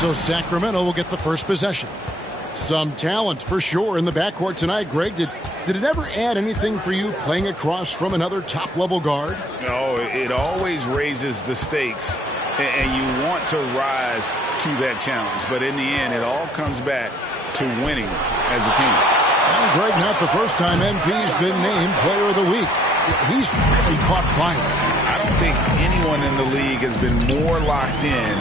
So Sacramento will get the first possession. Some talent for sure in the backcourt tonight. Greg, did it ever add anything for you playing across from another top-level guard? No, it always raises the stakes, and you want to rise to that challenge. But in the end, it all comes back to winning as a team. Well, Greg, not the first time MP's been named Player of the Week. He's really caught fire. I don't think anyone in the league has been more locked in.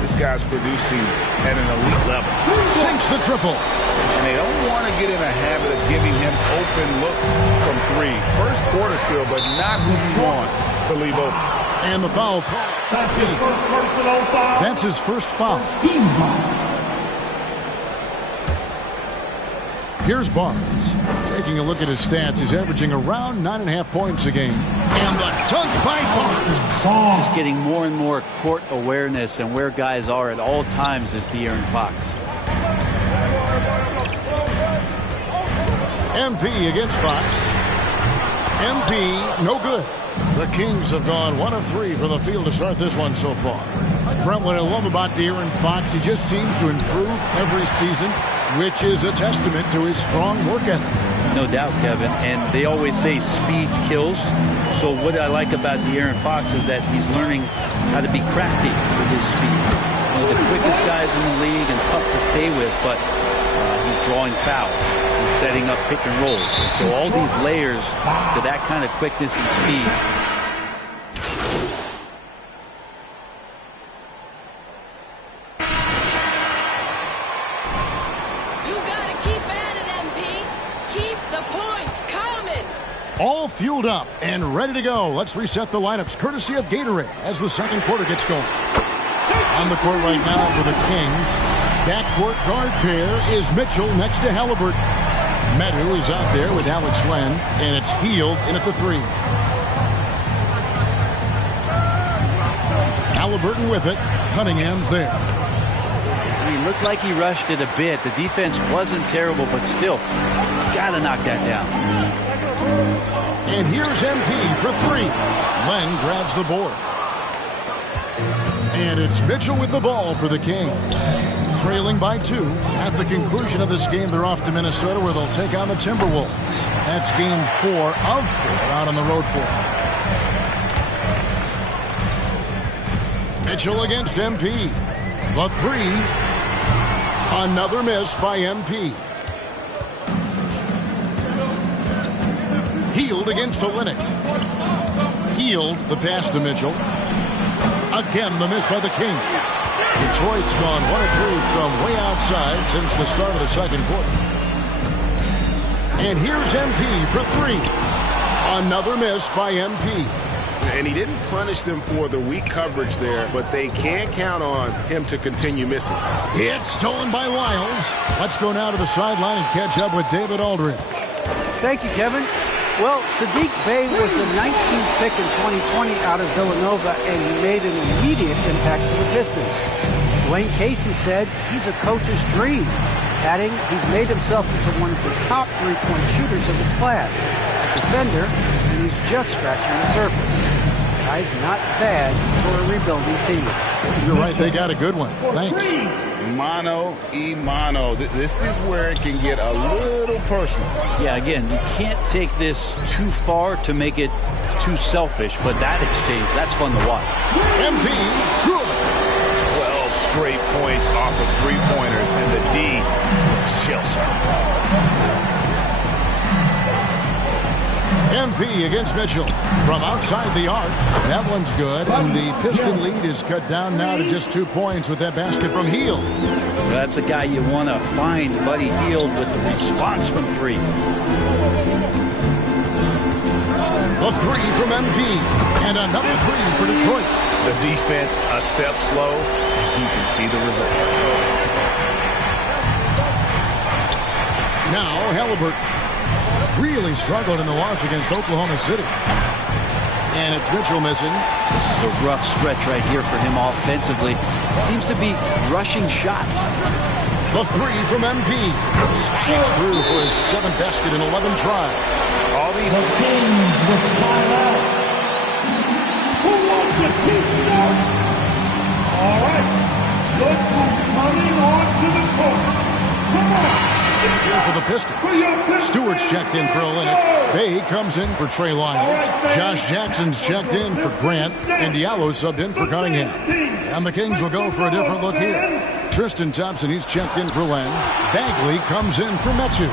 This guy's producing at an elite level. Sinks the triple. And they don't want to get in a habit of giving him open looks from three. First quarter still, but not who you want to leave open. And the foul call. That's his first personal foul. That's his first foul. Team foul. Here's Barnes. Taking a look at his stats, he's averaging around 9.5 points a game. And the dunk by Barnes. Just getting more and more court awareness and where guys are at all times is De'Aaron Fox. MP against Fox. MP, no good. The Kings have gone 1 of 3 from the field to start this one so far. Brent, what I love about De'Aaron Fox, he just seems to improve every season, which is a testament to his strong work ethic. No doubt, Kevin. And they always say speed kills. So what I like about De'Aaron Fox is that he's learning how to be crafty with his speed. One of the quickest guys in the league and tough to stay with, but he's drawing fouls. He's setting up pick and rolls. And so all these layers to that kind of quickness and speed. All fueled up and ready to go. Let's reset the lineups courtesy of Gatorade as the second quarter gets going. On the court right now for the Kings, backcourt guard pair is Mitchell next to Halliburton. Medu is out there with Alex Len, and it's Hield in at the 3. Halliburton with it. Cunningham's there. He looked like he rushed it a bit. The defense wasn't terrible, but still, he's got to knock that down. And here's MP for 3. Len grabs the board. And it's Mitchell with the ball for the Kings. Trailing by 2. At the conclusion of this game, they're off to Minnesota where they'll take on the Timberwolves. That's game 4 of 4 out on the road for them. Mitchell against MP. The 3. Another miss by MP. Hield against Olynyk. Hield the pass to Mitchell. Again, the miss by the Kings. Detroit's gone 1 of 3 from way outside since the start of the second quarter. And here's MP for 3. Another miss by MP. And he didn't punish them for the weak coverage there, but they can't count on him to continue missing. It's stolen by Lyles. Let's go now to the sideline and catch up with David Aldridge. Thank you, Kevin. Well, Sadiq Bey was the 19th pick in 2020 out of Villanova, and he made an immediate impact for the Pistons. Dwayne Casey said he's a coach's dream, adding he's made himself into one of the top three-point shooters of his class, a defender, and he's just scratching the surface. The guy's not bad for a rebuilding team. You're right, they got a good one. Thanks. Mano y mano. This is where it can get a little personal. Yeah, again, you can't take this too far to make it too selfish, but that exchange, that's fun to watch. MP, good. 12 straight points off of three-pointers, and the D chills her. MP against Mitchell from outside the arc. That one's good, and the Piston lead is cut down now to just 2 points with that basket from Hield. That's a guy you want to find, Buddy Hield, with the response from 3. The 3 from MP, and another 3 for Detroit. The defense a step slow, you can see the result. Now Halliburton really struggled in the loss against Oklahoma City. And it's Mitchell missing. This is a rough stretch right here for him offensively. Seems to be rushing shots. The 3 from MP. Slides through for his 7th basket in 11 tries. All these Kings with timeout. Who wants to keep that? All right. Good. Here for the Pistons. Stewart's checked in for Olynyk. Bay comes in for Trey Lyles. Josh Jackson's checked in for Grant. And Diallo subbed in for Cunningham. And the Kings will go for a different look here. Tristan Thompson, he's checked in for Len. Bagley comes in for Metu.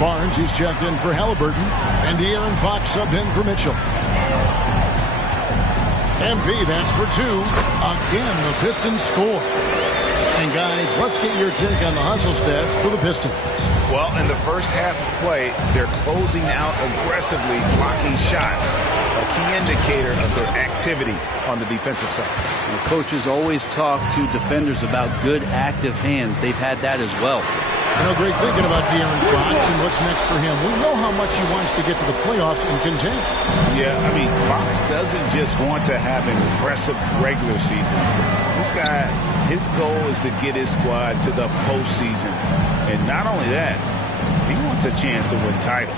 Barnes, he's checked in for Halliburton. And De'Aaron Fox subbed in for Mitchell. MP, that's for two. Again, the Pistons score. And guys, let's get your take on the hustle stats for the Pistons. Well, in the first half of play, they're closing out aggressively, blocking shots, a key indicator of their activity on the defensive side. And coaches always talk to defenders about good, active hands. They've had that as well. You know, great thinking about De'Aaron Fox and what's next for him. We know how much he wants to get to the playoffs and contend. Yeah, I mean, Fox doesn't just want to have impressive regular seasons. This guy, his goal is to get his squad to the postseason. And not only that, he wants a chance to win titles.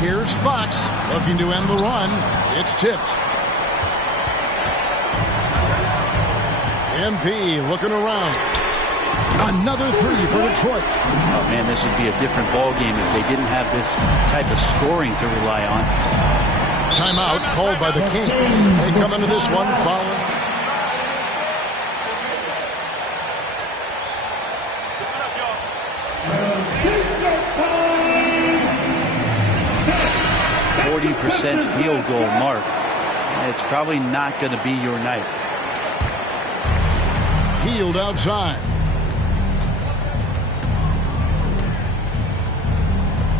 Here's Fox looking to end the run. It's tipped. MP looking around. Another three for Detroit. Oh, man, this would be a different ball game if they didn't have this type of scoring to rely on. Timeout called by the Kings. They come into this one following. %40 field goal mark. It's probably not going to be your night. Healed outside.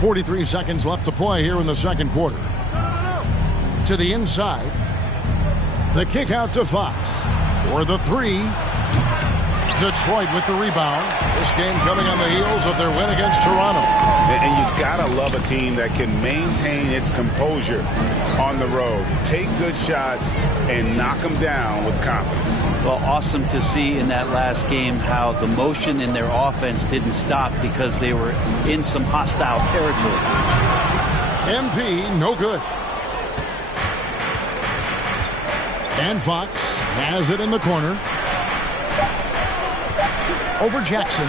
43 seconds left to play here in the second quarter. To the inside. The kick out to Fox. For the three. Detroit with the rebound. This game coming on the heels of their win against Toronto. And you gotta love a team that can maintain its composure on the road. Take good shots and knock them down with confidence. Well, awesome to see in that last game how the motion in their offense didn't stop because they were in some hostile territory. MP, no good. And Fox has it in the corner. Over Jackson.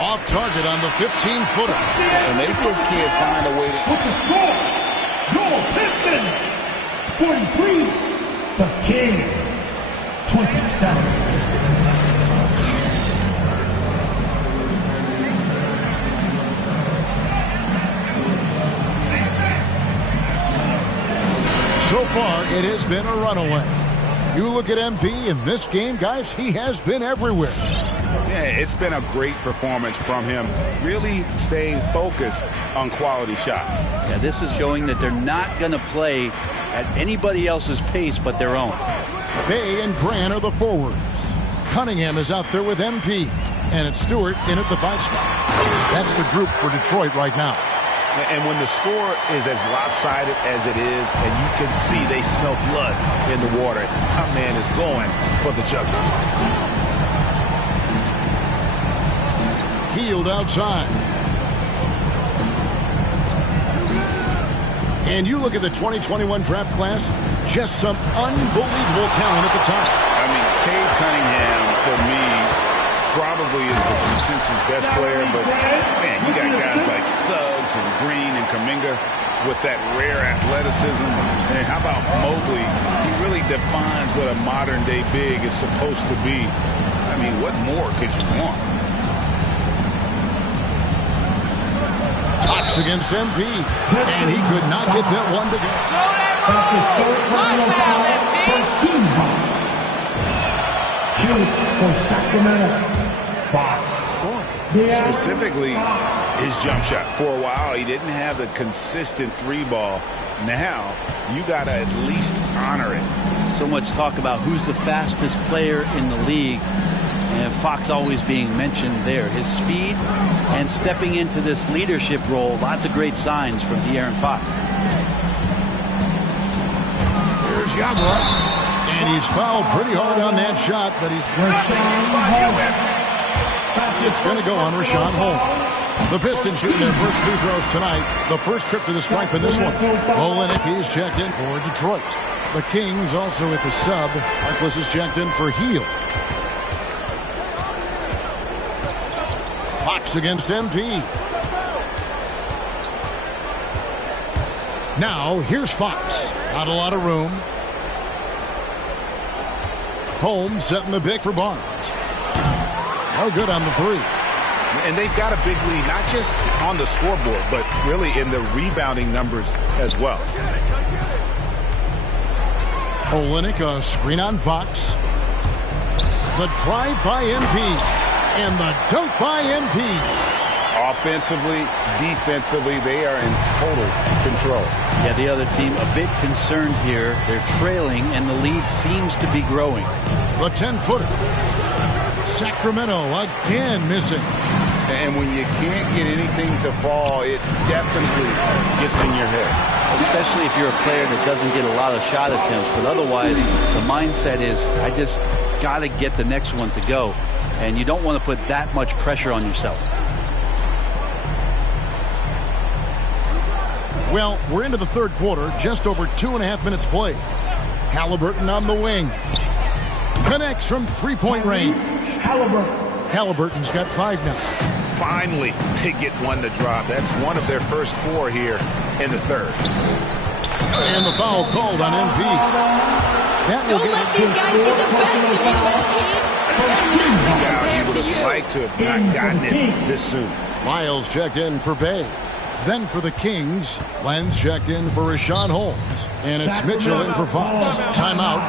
Off target on the 15-footer. And they just can't find a way to... What's the score? Your Pistons, 43. The Kings, 27. So far, it has been a runaway. You look at MP in this game, guys, he has been everywhere. Yeah, it's been a great performance from him, really staying focused on quality shots. Yeah, this is showing that they're not going to play at anybody else's pace but their own. Bay and Grant are the forwards. Cunningham is out there with MP. And it's Stewart in at the 5 spot. That's the group for Detroit right now. And when the score is as lopsided as it is, and you can see they smell blood in the water, our man is going for the jugular. Healed outside. And you look at the 2021 draft class, just some unbelievable talent at the top. I mean, Cade Cunningham, for me, probably is the consensus best player, but man, you got guys like Suggs and Green and Kuminga with that rare athleticism. And how about Mobley? He really defines what a modern day big is supposed to be. I mean, what more could you want? Fox against MP, and he could not get that one to go. That's his first personal foul, first team foul. Shoot for Sacramento. Fox. Specifically, his jump shot. For a while, he didn't have the consistent three ball. Now, you got to at least honor it. So much talk about who's the fastest player in the league. And Fox always being mentioned there. His speed and stepping into this leadership role. Lots of great signs from De'Aaron Fox. Here's Yagler. And he's fouled pretty hard on that shot, but he's... It's going to go on Rashawn Holmes. The Pistons shooting their first free throws tonight. The first trip to the stripe in this one. Olynyk is checked in for Detroit. The Kings also at the sub. Harkless is checked in for Heel. Fox against MP. Now, here's Fox. Not a lot of room. Holmes setting the pick for Barnes. No good on the three. And they've got a big lead, not just on the scoreboard, but really in the rebounding numbers as well. Olynyk, a screen on Fox. The drive by MP. And the dunk by MP. Offensively, defensively, they are in total control. Yeah, the other team a bit concerned here. They're trailing, and the lead seems to be growing. The 10-footer. Sacramento again missing. And when you can't get anything to fall, it definitely gets in your head. Especially if you're a player that doesn't get a lot of shot attempts. But otherwise, the mindset is, I just got to get the next one to go. And you don't want to put that much pressure on yourself. Well, we're into the third quarter, just over 2.5 minutes played. Halliburton on the wing. Connects from three-point range. Halliburton's got 5 now. Finally, they get one to drop. That's one of their first 4 here in the third. And the foul called on MP. Don't let these guys get the best of you, MP. He would have liked to have not gotten it this soon. Miles checked in for Bay. Then for the Kings, Lenz checked in for Rashawn Holmes. And it's Mitchell in for Fox. Timeout.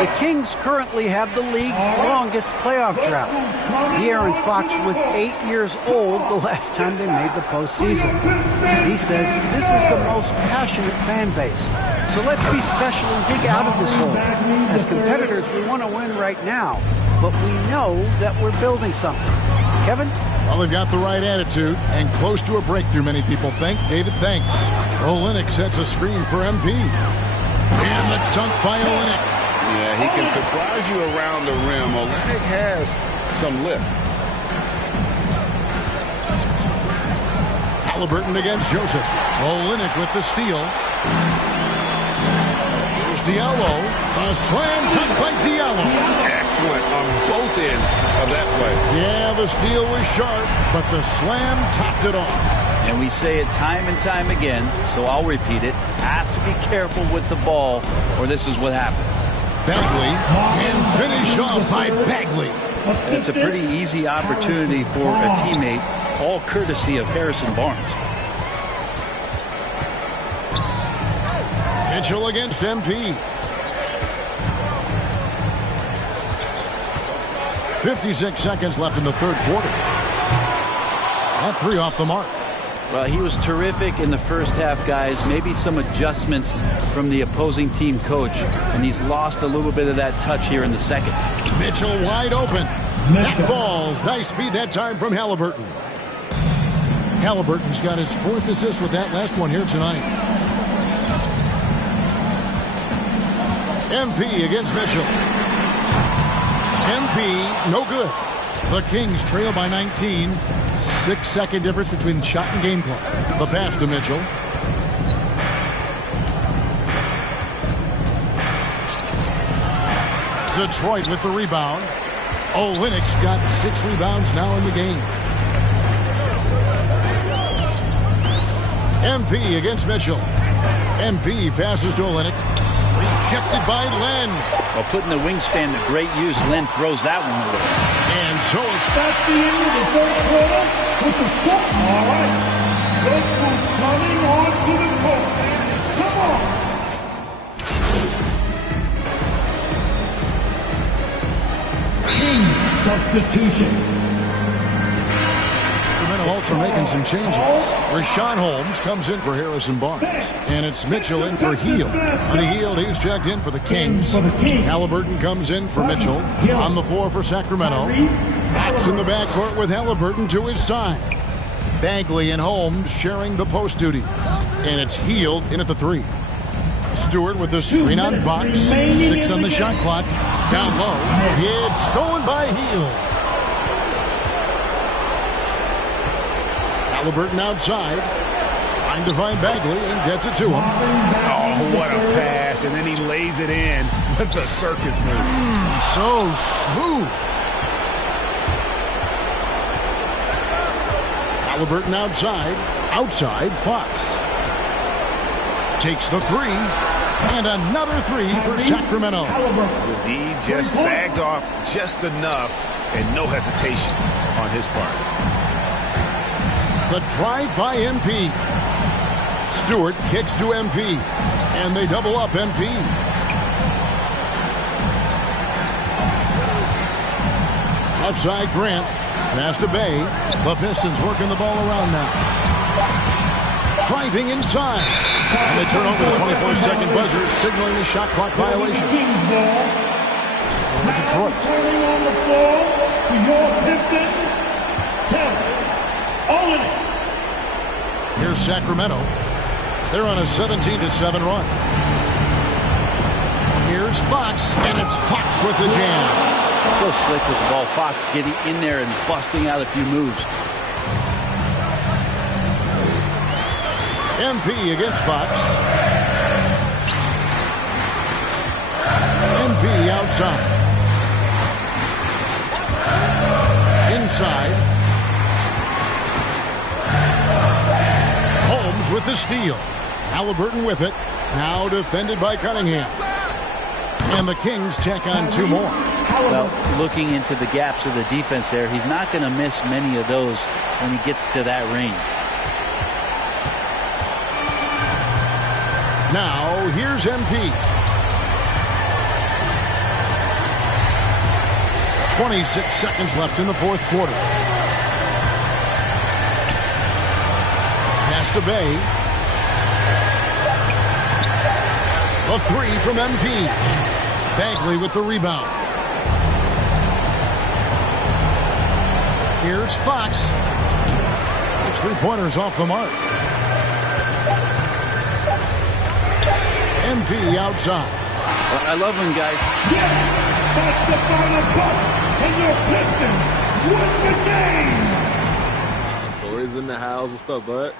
The Kings currently have the league's longest playoff drought. De'Aaron Fox was 8 years old the last time they made the postseason. He says this is the most passionate fan base. So let's be special and dig out of this hole. As competitors, we want to win right now, but we know that we're building something. Kevin? Well, they've got the right attitude and close to a breakthrough, many people think. David thanks. Olynyk sets a screen for MP. And the dunk by Olynyk. Yeah, he can surprise you around the rim. Olynyk has some lift. Halliburton against Joseph. Olynyk with the steal. Here's Diallo. A slam dunk by Diallo. Excellent on both ends of that play. Yeah, the steal was sharp, but the slam topped it off. And we say it time and time again, so I'll repeat it. Have to be careful with the ball, or this is what happens. Bagley, and finish off by Bagley. And it's a pretty easy opportunity for a teammate, all courtesy of Harrison Barnes. Mitchell against MP. 56 seconds left in the third quarter. That 3 off the mark. Well, he was terrific in the first half, guys. Maybe some adjustments from the opposing team coach, and he's lost a little bit of that touch here in the second. Mitchell wide open. That falls. Nice feed that time from Halliburton. Halliburton's got his 4th assist with that last one here tonight. MP against Mitchell. MP, no good. The Kings trail by 19. 6-second difference between shot and game clock. The pass to Mitchell. Detroit with the rebound. Olynyk's got 6 rebounds now in the game. MP against Mitchell. MP passes to Olynyk. Rejected by Len. Well, putting the wingspan to great use, Len throws that one away. And so it's That's the end of the third quarter with the score. All right. This one's coming on to the court. Come on. King substitution. also making some changes. Rashawn Holmes comes in for Harrison Barnes. And it's Mitchell in for Hield. On Hield, he's checked in for the Kings. Halliburton comes in for Mitchell. On the floor for Sacramento. Bats in the backcourt with Halliburton to his side. Bagley and Holmes sharing the post duties. And it's Hield in at the three. Stewart with the screen on Fox. 6 on the shot clock. Down low. It's stolen by Hield. Halliburton outside. Trying to find Bagley and gets it to him. Oh, what a pass. And then he lays it in with the circus move. So smooth. Halliburton outside. Outside, Fox. Takes the three. And another three for Sacramento. The D just sagged off just enough and no hesitation on his part. The drive by MP. Stewart kicks to MP. And they double up MP. Left side, Grant. Pass to Bay. The Pistons working the ball around now. Driving inside. And they turn over the 24-second buzzer, signaling the shot clock violation. For Detroit. Turning on the floor for your Pistons, Kevin Olinick. Here's Sacramento. They're on a 17-7 run. Here's Fox, and it's Fox with the jam. So slick with the ball. Fox getting in there and busting out a few moves. MP against Fox. MP outside. Inside. Holmes with the steal. Halliburton with it. Now defended by Cunningham. And the Kings check on two more. Well, looking into the gaps of the defense there, he's not going to miss many of those when he gets to that range. Now, here's MP. 26 seconds left in the fourth quarter. Pass to Bay. A three from MP. Bagley with the rebound. Here's Fox. His three-pointers off the mark. MP outside. I love him, guys. Yes, that's the final bust, and your Pistons win the game. Tori's in the house. What's up, bud?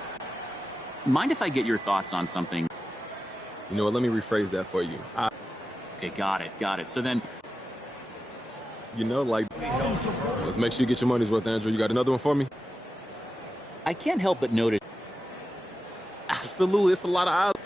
Mind if I get your thoughts on something? You know what? Let me rephrase that for you. Okay, got it. So then, You know, like, let's make sure you get your money's worth, Andrew. You got another one for me? I can't help but notice. Absolutely. It's a lot of odds.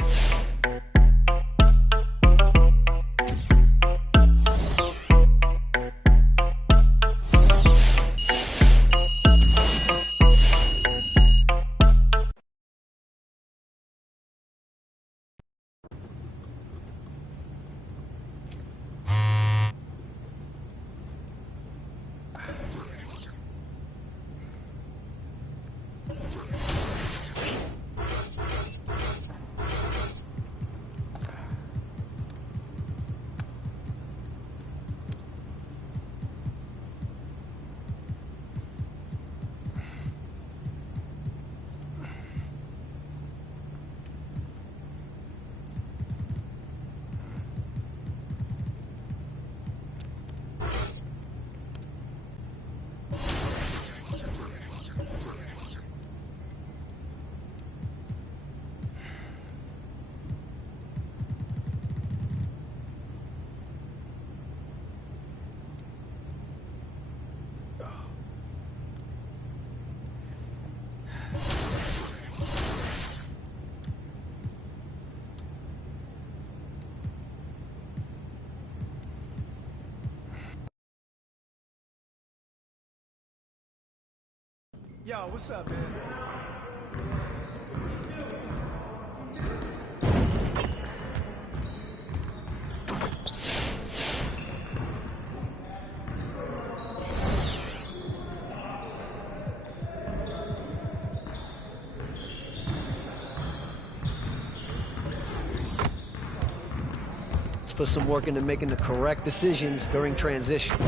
Yo, what's up, man? Let's put some work into making the correct decisions during transition.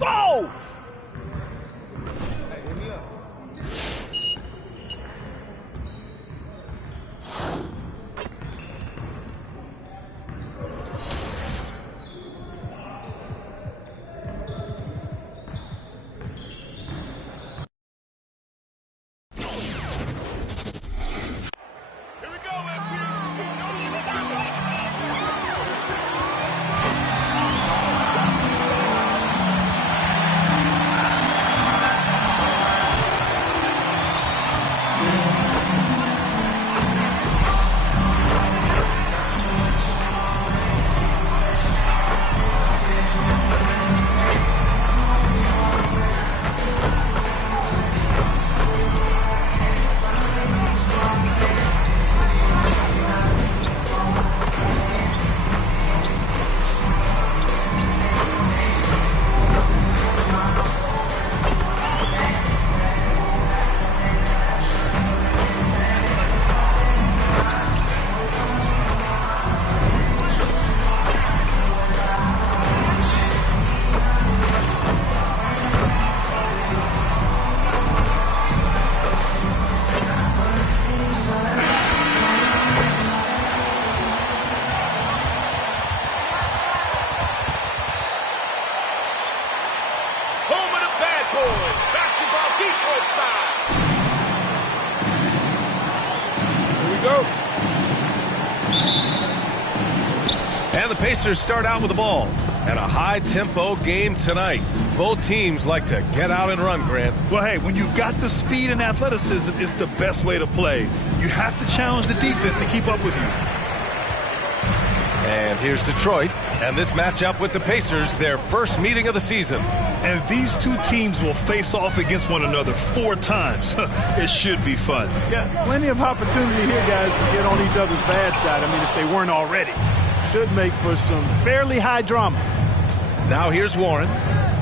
Go! And the Pacers start out with the ball. And a high-tempo game tonight. Both teams like to get out and run, Grant. Well, hey, when you've got the speed and athleticism, it's the best way to play. You have to challenge the defense to keep up with you. And here's Detroit. And this matchup with the Pacers, their first meeting of the season. And these two teams will face off against one another 4 times. It should be fun. Yeah, plenty of opportunity here, guys, to get on each other's bad side. I mean, if they weren't already. Should make for some fairly high drama. Now here's Warren,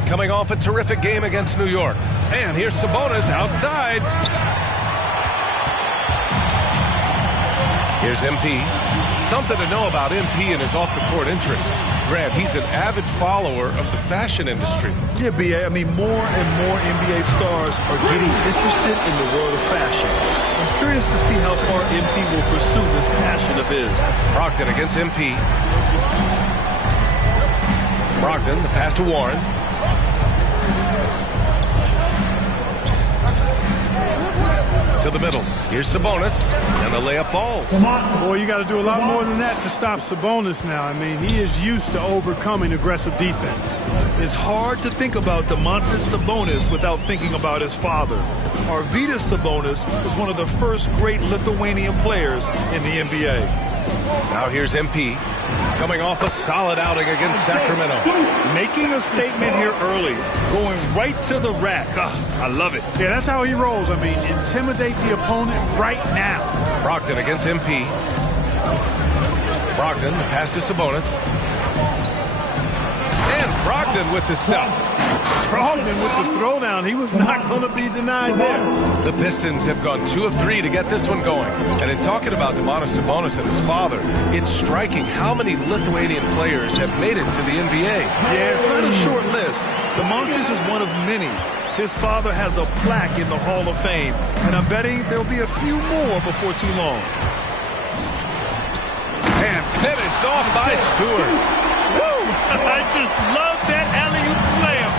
coming off a terrific game against New York. And here's Sabonis outside. Here's MP. Something to know about MP and his off-the-court interest. Grant, he's an avid follower of the fashion industry. Yeah, B.A., I mean, more and more NBA stars are getting interested in the world of fashion. I'm curious to see how far MP will pursue this passion of his. Brogdon against MP. Brogdon, the pass to Warren. To the middle. Here's Sabonis, and the layup falls. Boy, you got to do a lot more than that to stop Sabonis now. I mean, he is used to overcoming aggressive defense. It's hard to think about Domantas Sabonis without thinking about his father. Arvydas Sabonis was one of the first great Lithuanian players in the NBA. Now here's MP, coming off a solid outing against Sacramento. Making a statement here early, going right to the rack. I love it. Yeah, that's how he rolls. I mean, intimidate the opponent right now. Brogdon against MP. Brogdon, the pass to Sabonis. And Brogdon with the stuff. Brogdon with the throwdown. He was not going to be denied there. The Pistons have gone 2 of 3 to get this one going. And in talking about Domantas Sabonis and his father, it's striking how many Lithuanian players have made it to the NBA. Yeah, it's not a short list. Domantas is one of many. His father has a plaque in the Hall of Fame, and I'm betting there'll be a few more before too long. And finished off by Stewart. Woo! I just love that alley-oop slam.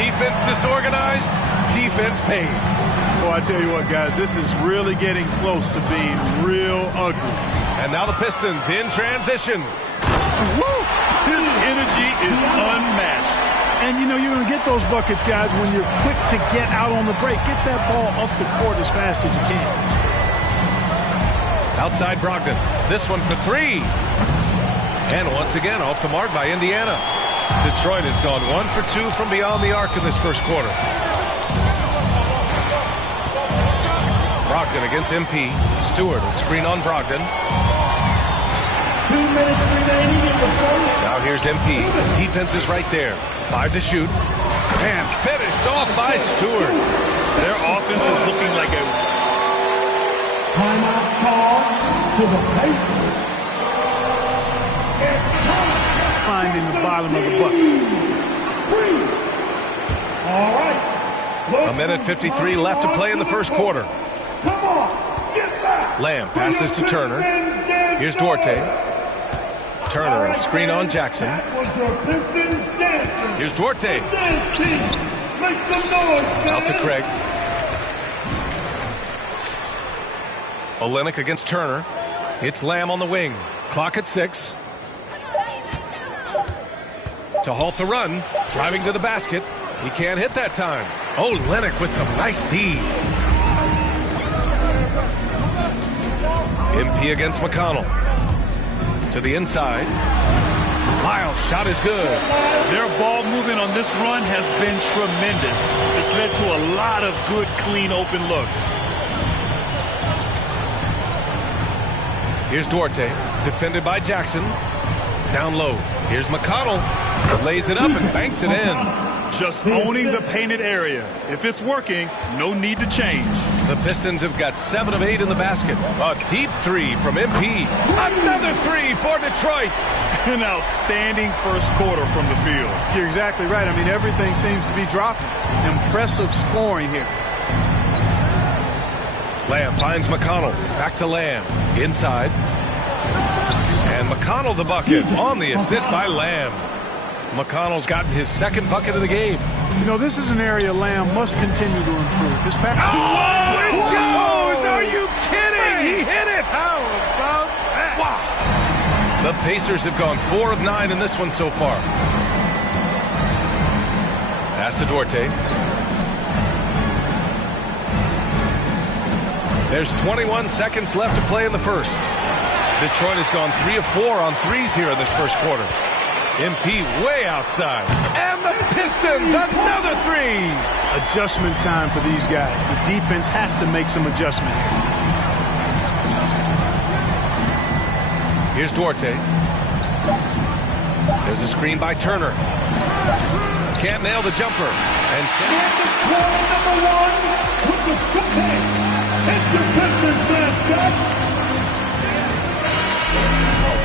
Defense disorganized, defense pays. Well, I tell you what, guys, this is really getting close to being real ugly. And now the Pistons in transition. Woo! His energy is unmatched. And, you know, you're going to get those buckets, guys, when you're quick to get out on the break. Get that ball up the court as fast as you can. Outside Brogdon. This one for 3. And once again, off the mark by Indiana. Detroit has gone 1 for 2 from beyond the arc in this first quarter. Brogdon against MP. Stewart, a screen on Brogdon. 2 minutes remaining in the first. Now here's MP. Defense is right there. 5 to shoot. And finished off by Stewart. Their offense is looking like a timeout call to the Pacers. Finding the bottom of the bucket. All right. A minute 53 left to play in the first quarter. Come on, get back. Lamb passes to Turner. Here's Duarte. Turner, a screen on Jackson. Here's Duarte. Out to Craig. Olynyk against Turner. It's Lamb on the wing. Clock at 6. To halt the run. Driving to the basket. He can't hit that time. Olynyk with some nice D. MP against McConnell. To the inside. Lyles' shot is good. Their ball movement on this run has been tremendous. It's led to a lot of good, clean, open looks. Here's Duarte, defended by Jackson. Down low. Here's McConnell. Lays it up and banks it in. Just owning the painted area. If it's working, no need to change. The Pistons have got 7 of 8 in the basket. A deep 3 from MP. Another 3 for Detroit. An outstanding first quarter from the field. You're exactly right. I mean, everything seems to be dropping. Impressive scoring here. Lamb finds McConnell. Back to Lamb. Inside. And McConnell the bucket on the assist by Lamb. McConnell's gotten his second bucket of the game. You know, this is an area Lamb must continue to improve. His pass. Oh, it goes! Are you kidding? He hit it! How about that? Wow. The Pacers have gone 4 of 9 in this one so far. Pass to Duarte. There's 21 seconds left to play in the first. Detroit has gone 3 of 4 on threes here in this first quarter. MP way outside. And the Pistons, another 3. Adjustment time for these guys. The defense has to make some adjustment here. Here's Duarte. There's a screen by Turner. Can't nail the jumper. And number 1 with the scoop. It's your Pistons mascot.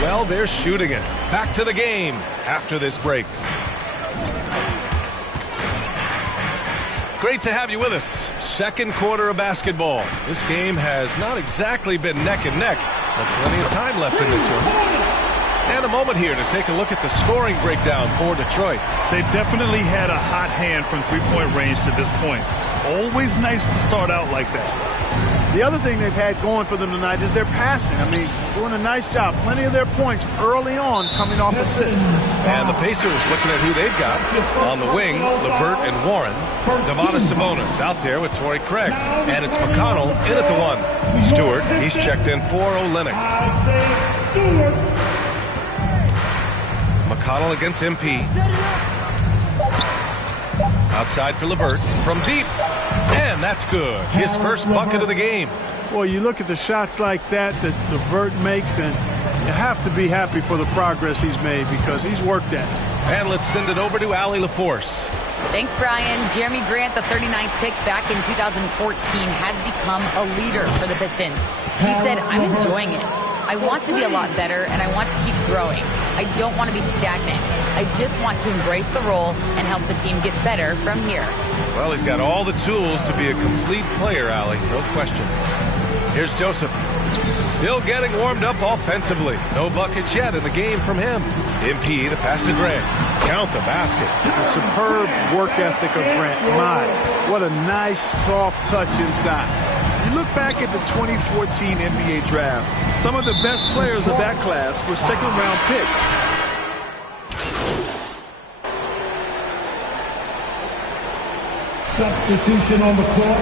Well, they're shooting it. Back to the game after this break. Great to have you with us. Second quarter of basketball. This game has not exactly been neck and neck, but plenty of time left in this one. And a moment here to take a look at the scoring breakdown for Detroit. They've definitely had a hot hand from three-point range to this point. Always nice to start out like that. The other thing they've had going for them tonight is their passing. I mean, doing a nice job. Plenty of their points early on coming off assists. And the Pacers looking at who they've got. On the wing, LeVert and Warren. Domantas Sabonis out there with Torrey Craig. And it's McConnell in at the 1. Stewart, he's checked in for Olynyk. McConnell against MP. Outside for LeVert. From deep. And that's good. His first bucket of the game. Well, you look at the shots like that LeVert makes, and you have to be happy for the progress he's made because he's worked at it. And let's send it over to Allie LaForce. Thanks, Brian. Jeremy Grant, the 39th pick back in 2014, has become a leader for the Pistons. He said, "I'm enjoying it. I want to be a lot better, and I want to keep growing. I don't want to be stagnant. I just want to embrace the role and help the team get better from here." Well, he's got all the tools to be a complete player, Allie. No question. Here's Joseph. Still getting warmed up offensively. No buckets yet in the game from him. MP, the pass to Grant. Count the basket. The superb work ethic of Grant. My, what a nice, soft touch inside. You look back at the 2014 NBA draft, some of the best players of that class were second-round picks. Substitution on the court.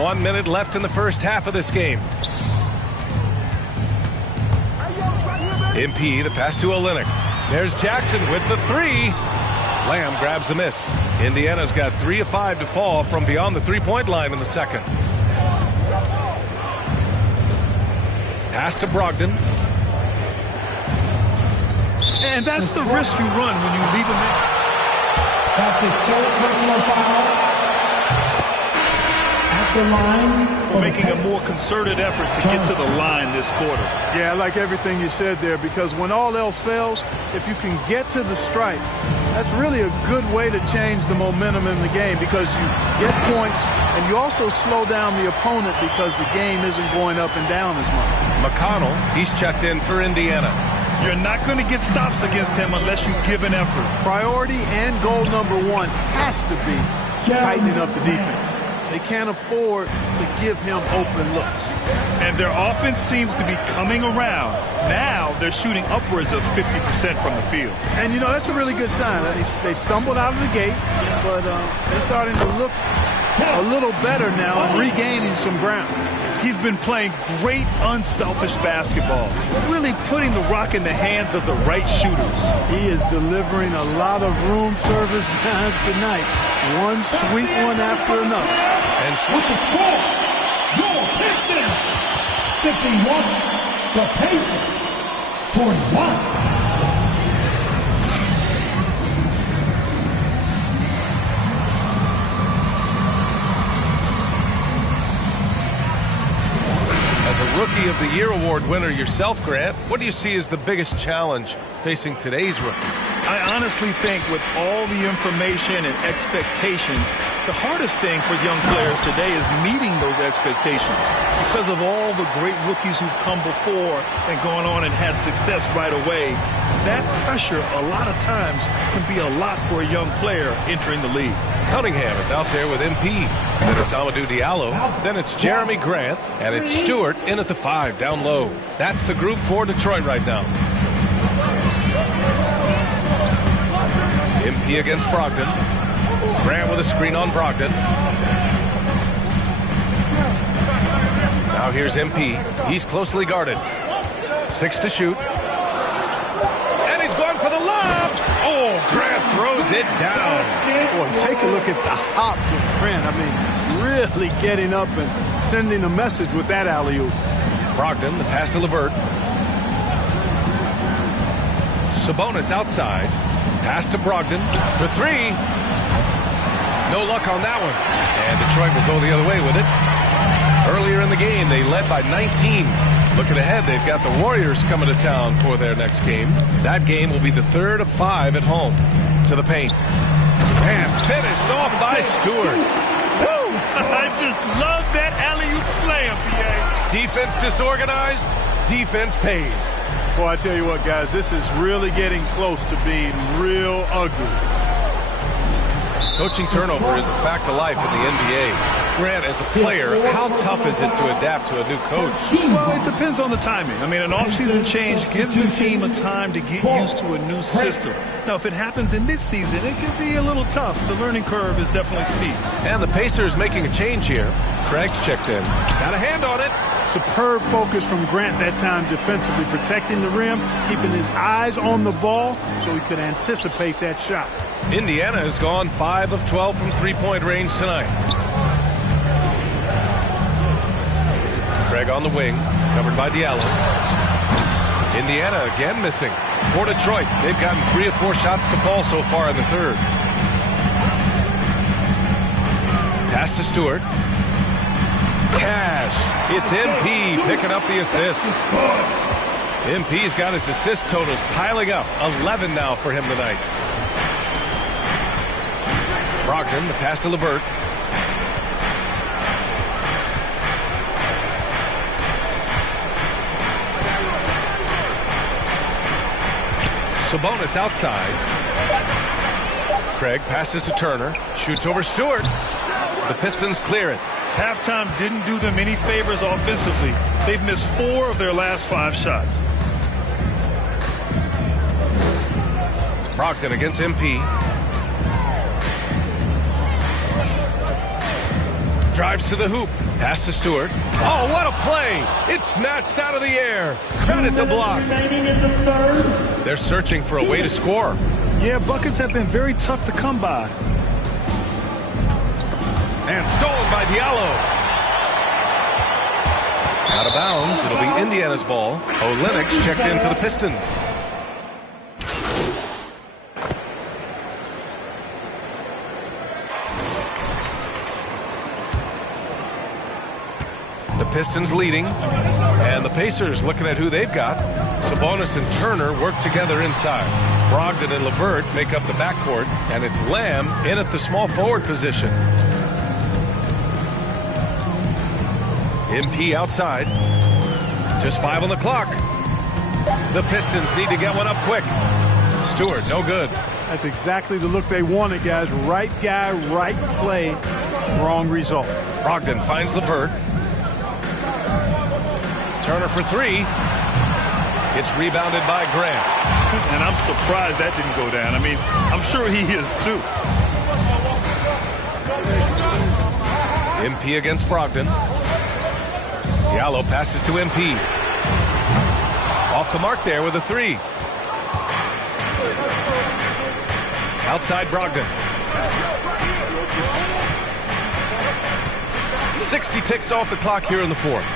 One minute left in the first half of this game. MP, the pass to Olynyk. There's Jackson with the 3. Lamb grabs the miss. Indiana's got 3 of 5 to fall from beyond the three-point line in the second. Pass to Brogdon. And that's the risk you run when you leave him in. That's his third personal foul. At the line for making a more concerted effort to get to the line this quarter. Yeah, I like everything you said there, because when all else fails, if you can get to the stripe, that's really a good way to change the momentum in the game, because you get points and you also slow down the opponent because the game isn't going up and down as much. McConnell, he's checked in for Indiana. You're not going to get stops against him unless you give an effort. Priority and goal number one has to be tightening up the defense. They can't afford to give him open looks. And their offense seems to be coming around. Now they're shooting upwards of 50% from the field. And, you know, that's a really good sign. They stumbled out of the gate, but they're starting to look a little better now and regaining some ground. He's been playing great, unselfish basketball, really putting the rock in the hands of the right shooters. He is delivering a lot of room service times tonight. One sweet one after another. And with the score, your Pistons 51, the Pacers 41. as a Rookie of the Year award winner yourself, Grant, what do you see as the biggest challenge facing today's rookies? I honestly think with all the information and expectations, the hardest thing for young players today is meeting those expectations. Because of all the great rookies who've come before and gone on and had success right away, that pressure a lot of times can be a lot for a young player entering the league. Cunningham is out there with MP. Then it's Amadou Diallo. Then it's Jeremy Grant. And it's Stewart in at the 5 down low. That's the group for Detroit right now. MP against Brogdon. Grant with a screen on Brogdon. Now here's MP. He's closely guarded. 6 to shoot. And he's going for the lob. Oh, Grant throws it down. Boy, take a look at the hops of Grant. I mean, really getting up and sending a message with that alley-oop. Brogdon, the pass to LeVert. Sabonis outside. Pass to Brogdon for 3. No luck on that one. And Detroit will go the other way with it. Earlier in the game, they led by 19. Looking ahead, they've got the Warriors coming to town for their next game. That game will be the 3rd of 5 at home. To the paint. And finished off by Stewart. Woo! I just love that alley-oop slam, PA. Defense disorganized. Defense pays. Boy, I tell you what, guys, this is really getting close to being real ugly. Coaching turnover is a fact of life in the NBA. Grant, as a player, how tough is it to adapt to a new coach? Well, it depends on the timing. I mean, an offseason change gives the team a time to get used to a new system. Now, if it happens in midseason, it can be a little tough. The learning curve is definitely steep. And the Pacers making a change here. Craig's checked in. Got a hand on it. Superb focus from Grant that time defensively, protecting the rim, keeping his eyes on the ball so he could anticipate that shot. Indiana has gone 5 of 12 from three-point range tonight. Craig on the wing, covered by Diallo. Indiana again missing. For Detroit, they've gotten 3 of 4 shots to fall so far in the 3rd. Pass to Stewart. Cash. It's MP picking up the assist. MP's got his assist totals piling up. 11 now for him tonight. Brogdon, the pass to LeVert. Sabonis outside. Craig passes to Turner. Shoots over Stewart. The Pistons clear it. Halftime didn't do them any favors offensively. They've missed 4 of their last 5 shots. Brogdon against MP. Drives to the hoop. Pass to Stewart. Oh, what a play! It's snatched out of the air. Credit the block. They're searching for a way to score. Yeah, buckets have been very tough to come by. And stolen by Diallo. Out of bounds. It'll be Indiana's ball. Olenek's checked in for the Pistons. Pistons leading, and the Pacers looking at who they've got. Sabonis and Turner work together inside. Brogdon and LeVert make up the backcourt, and it's Lamb in at the small forward position. MP outside. Just 5 on the clock. The Pistons need to get one up quick. Stewart, no good. That's exactly the look they wanted, guys. Right guy, right play, wrong result. Brogdon finds LeVert. Turner for 3. It's rebounded by Grant. And I'm surprised that didn't go down. I mean, I'm sure he is too. MP against Brogdon. Diallo passes to MP. Off the mark there with a 3. Outside Brogdon. 60 ticks off the clock here in the fourth.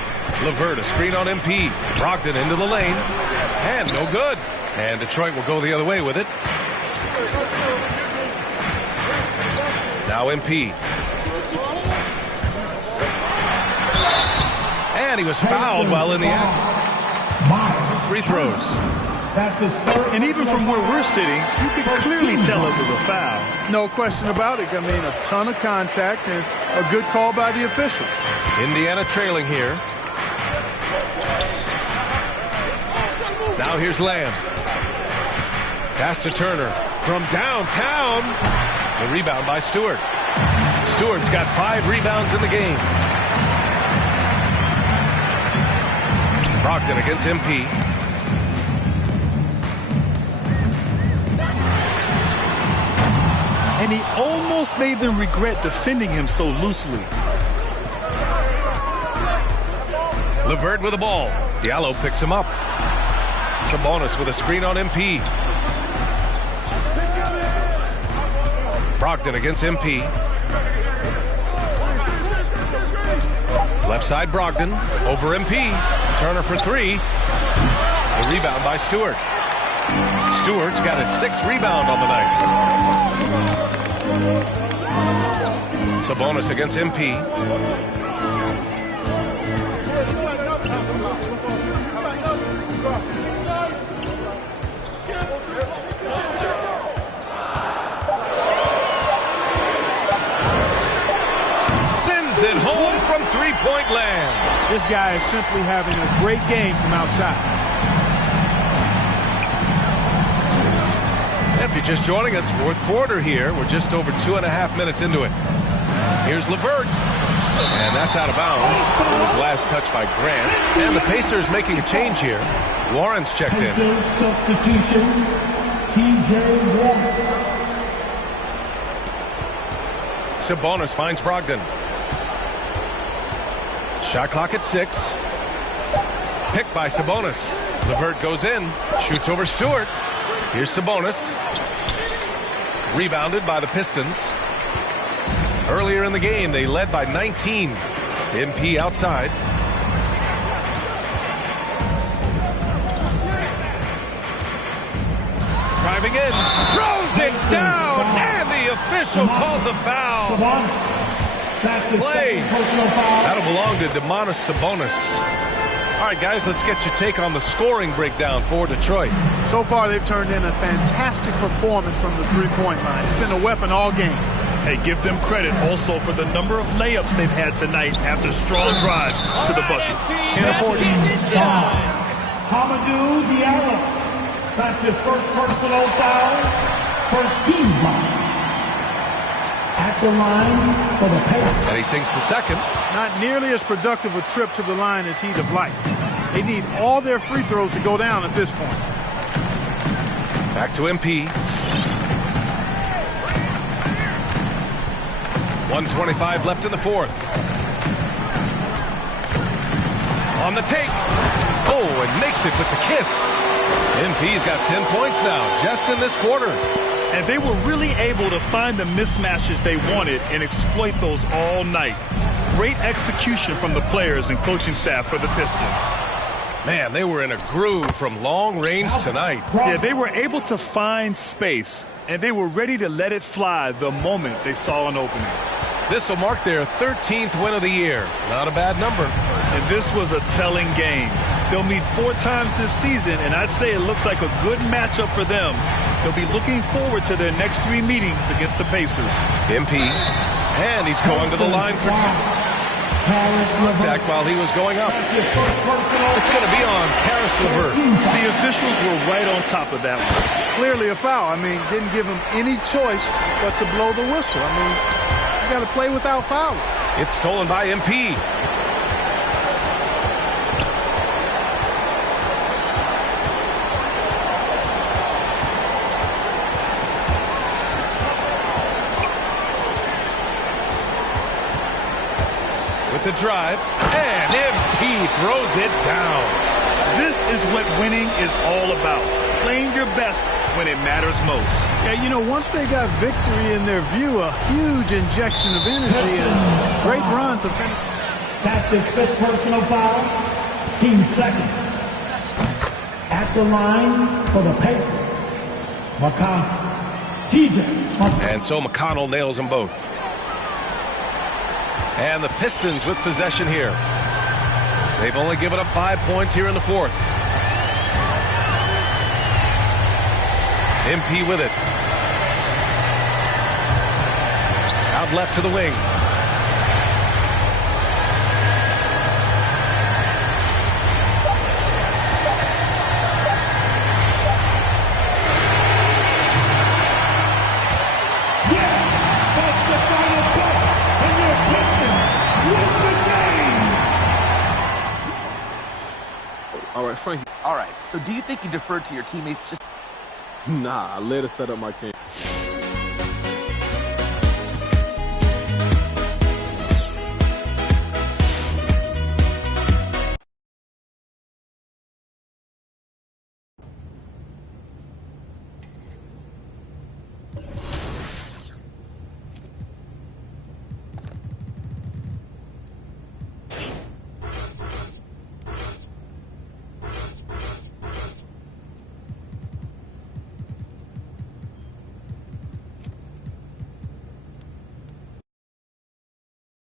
LeVert, a screen on MP. Brogdon into the lane. And no good. And Detroit will go the other way with it. Now MP. And he was fouled while in the act. 2 free throws. And even from where we're sitting, you can clearly tell it was a foul. No question about it. I mean, a ton of contact and a good call by the official. Indiana trailing here. Now here's Lamb. Pass to Turner from downtown. The rebound by Stewart. Stewart's got 5 rebounds in the game. Brogdon against MP. And he almost made them regret defending him so loosely. LeVert with the ball. Diallo picks him up. Sabonis with a screen on MP. Brogdon against MP. Left side Brogdon over MP. Turner for 3. The rebound by Stewart. Stewart's got his 6th rebound on the night. Sabonis against MP. Sends it home from 3-point land. This guy is simply having a great game from outside. If you're just joining us, fourth quarter here. We're just over 2.5 minutes into it. Here's LeVert. And that's out of bounds. It was last touched by Grant. And the Pacers making a change here. Warren's checked in. Substitution, TJ Warren. Sabonis finds Brogdon. Shot clock at 6. Picked by Sabonis. LeVert goes in. Shoots over Stewart. Here's Sabonis. Rebounded by the Pistons. Earlier in the game, they led by 19. MP outside. Driving in. Throws it down. And the official calls a foul. Play. That'll belong to Domantas Sabonis. All right, guys, let's get your take on the scoring breakdown for Detroit. So far, they've turned in a fantastic performance from the 3-point line. It's been a weapon all game. Hey, give them credit also for the number of layups they've had tonight after strong drives to the bucket. Can't afford it. Hamidou Diallo. That's his first personal foul. First team foul. At the line for the Pacers. And he sinks the second. Not nearly as productive a trip to the line as he'd have liked. They need all their free throws to go down at this point. Back to MP. 1:25 left in the fourth. On the take. Oh, and makes it with the kiss. MP's got 10 points now, just in this quarter. And they were really able to find the mismatches they wanted and exploit those all night. Great execution from the players and coaching staff for the Pistons. Man, they were in a groove from long range tonight. Yeah, they were able to find space, and they were ready to let it fly the moment they saw an opening. This will mark their 13th win of the year. Not a bad number. And this was a telling game. They'll meet 4 times this season, and I'd say it looks like a good matchup for them. They'll be looking forward to their next 3 meetings against the Pacers. MP, and he's going to the line for contact while he was going up. It's going to be on Carrera. The officials were right on top of that one. Clearly a foul. I mean, didn't give him any choice but to blow the whistle. I mean, you got to play without fouling. It's stolen by MP. With the drive, and MP throws it down. This is what winning is all about. Playing your best when it matters most. Yeah, you know, once they got victory in their view, a huge injection of energy and great run to finish. That's his 5th personal foul. Team second. At the line for the Pacers, TJ. And so McConnell nails them both. And the Pistons with possession here. They've only given up 5 points here in the 4th. MP with it. Out left to the wing. All right, Frank. All right, so do you think you deferred to your teammates just... Nah, I let her set up my game.